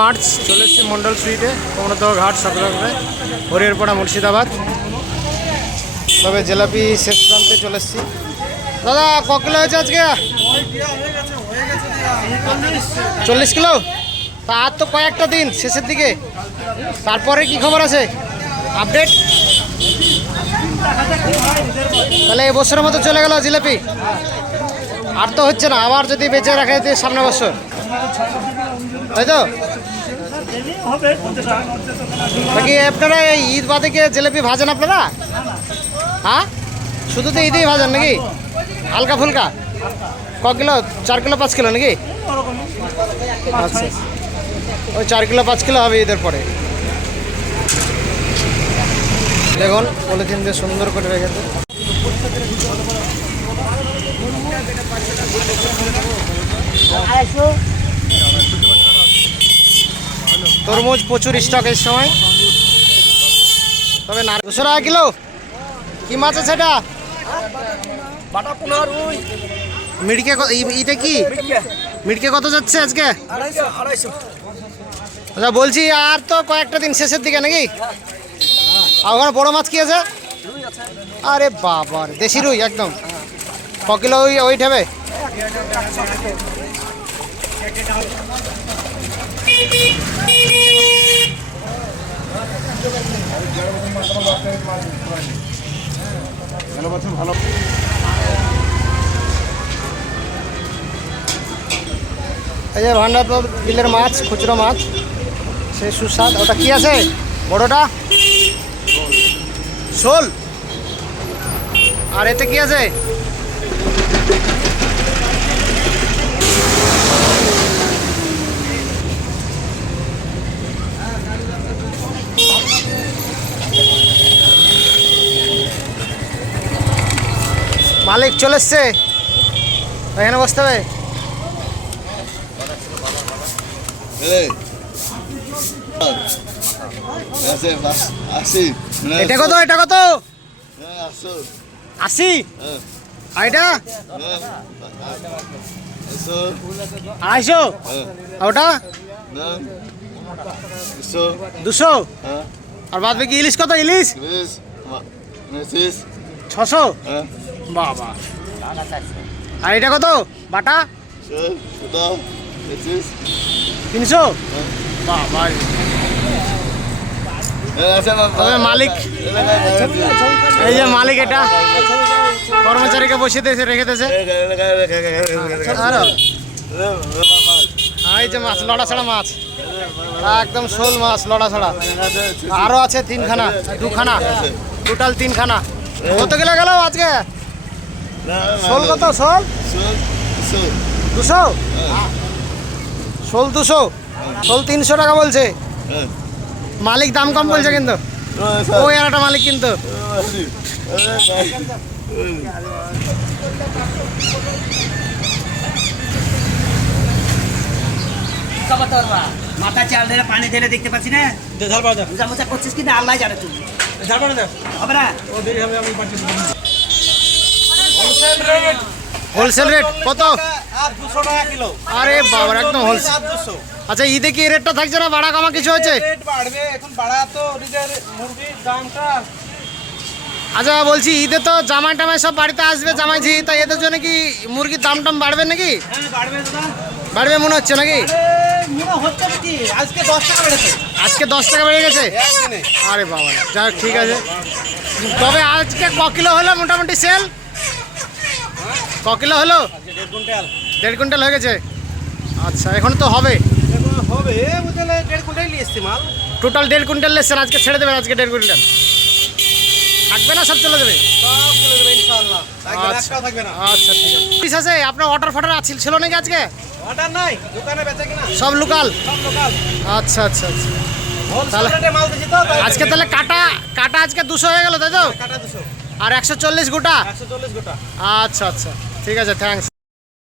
March চলে এসেছি মন্ডল সুইটে কমরত ঘাট সকলকে হরিহরপাড়া মুর্শিদাবাদ। তবে জিলাপি শেষ প্রান্তে চলে এসেছি। দাদা, ক কিলো হয়েছে আজকে? চল্লিশ কিলো? তা আর তো কয়েকটা দিন শেষের দিকে। তারপরে কি খবর আছে? আপডেট তাহলে এবছরের মতো চলে গেল জিলাপি। আর তো হচ্ছে না, আবার যদি বেঁচে রাখা যেত সামনে বছর। তাই তো। বাকি আপনারা ঈদ বাদে কি জিলাপি ভাজেন আপনারা? হ্যাঁ? শুধু তো ঈদেই ভাজেন নাকি? হালকা ফুলকা? ক কিলো? চার কিলো, পাঁচ কিলো নাকি? আচ্ছা। ওই চার কিলো, পাঁচ কিলো হবে ঈদের পরে। দেখুন, পলিথিন দিয়ে সুন্দর করে রেখেছে তরমুজ প্রচুর স্টক এই সময়। তবে না দুশো টাকা কিলো? কি মাছ আছে এটা? পোনা মিড়কে ক- ইটা কি? মিড়কে কত যাচ্ছে আজকে? আচ্ছা বলছি, আর তো কয়েকটা দিন শেষের দিকে নাকি? আর ওখানে বড় মাছ কি আছে? আরে বাবা দেশি রুই, একদম। ক কিলো ওই ওইট হবে? ভালো এই যে বিলের মাছ, খুচরো মাছ, সে সুস্বাদ। ওটা কি আছে? বড়টা? শোল। আর এতে কি আছে? মালিক চলে এসছে। এখানে বসতে হবে। এটা কত? এটা কত? আসো আশি? আর এটা? আড়াইশো? ওটা? দুশো? হ্যাঁ আর বাদ বাকি ইলিশ কত? ইলিশ? ছশো? হ্যাঁ বাবা। আর এটা কত? বাটা? তিনশো? বাবা মালিক এই যে মালিক এটা। কর্মচারীকে বসিয়ে দিয়েছে রেখে দিয়েছে। আরও। আর এই যে মাছ লড়া ছাড়া মাছ। একদম শোল মাছ লড়া ছাড়া। আরও আছে তিনখানা দুখানা। টোটাল তিনখানা। কত কিলো গেল আজকে? শোল কত শোল? দুশো। শোল দুশো? শোল তিনশো টাকা বলছে। মালিক দাম কম বলছে কিন্তু। ওই আর একটা মালিক। কিন্তু মাথা চাল ধরে পানি ঢেলে দেখতে পাচ্ছি না? করছিস কিন্তু আল্লাহ জানে তুই। হবে না। হোলসেল রেট কত? আরে বাবার একদম হোলসেল আচ্ছা ঈদে কি রেটটা থাকছে না বাড়া কমা কিছু হয়েছে? তো আচ্ছা বলছি ঈদে তো জামাই টামাই সব বাড়িতে আসবে জামাই ঝি তাই এদের জন্য কি মুরগির দাম টাম বাড়বে নাকি? হ্যাঁ বাড়বে মনে হচ্ছে নাকি? আজকে দশ টাকা বেড়ে গেছে? আরে বাবা যাক ঠিক আছে। তবে আজকে ক কিলো হলো মোটামুটি সেল ক কিলো হলো? দেড় কুইন্টাল দেড় কুইন্টাল হয়ে গেছে। আচ্ছা এখন তো হবে। এখন হবে দেড় কুইন্টাল নিয়ে এসছি মাল। টোটাল দেড় কুইন্টাল লেসছেন আজকে ছেড়ে দেবেন আজকে দেড় কুইন্টাল। থাকবে না সব চলে যাবে? আচ্ছা। আচ্ছা ঠিক আছে। পিস আছে? আপনার অর্ডার ফটার আছে ছিল নাকি আজকে? অর্ডার নাই দোকানে বেচে কিনা। সব লোকাল সব লোকাল আচ্ছা আচ্ছা আচ্ছা। আজকে তাহলে কাটা কাটা আজকে দুশো হয়ে গেল তাই তো? কাটা দুশো। আর একশো চল্লিশ গোটা। আচ্ছা আচ্ছা। ঠিক আছে থ্যাঙ্কস